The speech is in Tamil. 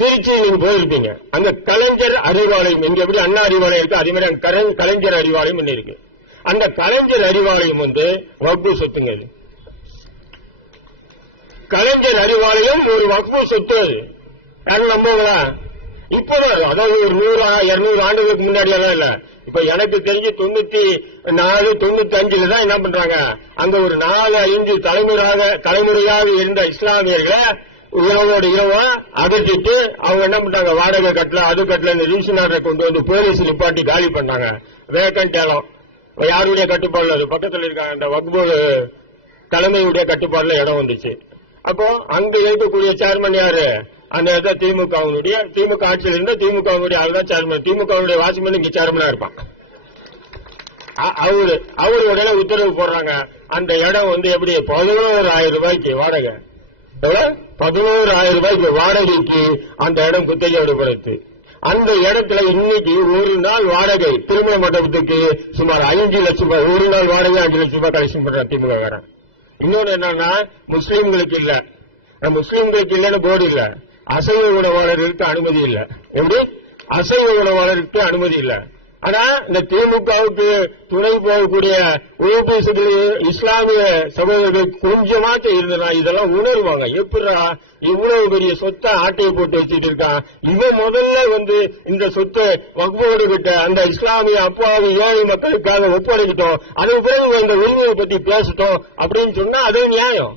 திருச்சி நீங்க போயிருப்பீங்க. அந்த கலைஞர் அறிவாலயம் இங்க எப்படி அண்ணா அறிவாலயம் இருக்கு, அதே மாதிரி கலைஞர் அறிவாலயம் ஒண்ணு இருக்கு. அந்த கலைஞர் அறிவாலயம் வக்ஃபு சொத்துங்க. கலைஞர் அறிவாலயம் ஒரு வக்ஃபு சொத்து. யாரும் நம்புவாங்களா? இப்பதான், அதாவது ஒரு 100-200 ஆண்டுகளுக்கு முன்னாடி எல்லாம் இல்ல. இப்ப எனக்கு தெரிஞ்சு 94-95 தான் என்ன பண்றாங்க, அங்க ஒரு 4-5 தலைமுறையாக இருந்த இஸ்லாமியர்களை இரவோட இரவா அகற்றிட்டு அவங்க என்ன பண்றாங்க, வாடகை கட்டல அது கட்டல ரிவிஷன் ஆர்டர் கொண்டு வந்து போலீஸ் நிப்பாட்டி காலி பண்ணாங்க. வேக்கன்ட் இடம் யாருடைய கட்டுப்பாடுல, அது பக்கத்தில் இருக்காங்க அந்த வக்ஃபு தலைமையுடைய கட்டுப்பாடுல இடம் வந்துச்சு. அப்போ அங்க இருக்கக்கூடிய சேர்மன் யாரு, அந்த இடத்த திமுக ஆட்சியில் இருந்த திமுகவுடைய ஆளுதான் சேர்மன். திமுகவுடைய வாட்ச்மேன் இங்க சேர்மனா இருப்பான். அவரு உடனே உத்தரவு போடுறாங்க, அந்த இடம் எப்படி 11,000 ரூபாய்க்கு வாடகை, 11,000 ரூபாய்க்கு வாடகைக்கு அந்த இடம் குத்தகை விடப்படுது. அந்த இடத்துல இன்னைக்கு ஒரு நாள் வாடகை திருமண மண்டபத்துக்கு சுமார் 5 லட்சம் ரூபாய், ஒரு நாள் வாடகை 5 லட்சம் ரூபாய் கலெக்ஷன் பண்ற திமுக காரன். இன்னொன்னு என்னன்னா, முஸ்லீம்களுக்கு இல்ல, முஸ்லீம்களுக்கு இல்லன்னு போர்டு இல்ல, அசைவ உணவாளர்களுக்கு அனுமதி இல்ல. எப்படி அசைவ உணவாளருக்கு அனுமதி இல்ல. ஆனா இந்த திமுகவுக்கு துணை போகக்கூடிய ஓபிஎஸ்கள் இஸ்லாமிய சகோதரர்கள் கொஞ்சமாச்சு இருந்தனா இதெல்லாம் உணர்வாங்க. எப்படா இவ்வளவு பெரிய சொத்தை ஆட்டையை போட்டு வச்சுட்டு இருக்கான், இவன் முதல்ல இந்த சொத்தை வக்ஃபோடு கிட்ட அந்த இஸ்லாமிய அப்பாவி ஏழை மக்களுக்காக ஒப்படைக்கிட்டோம், அதன் பிறகு இந்த உரிமையை பத்தி பேசிட்டோம் அப்படின்னு சொன்னா அதே நியாயம்.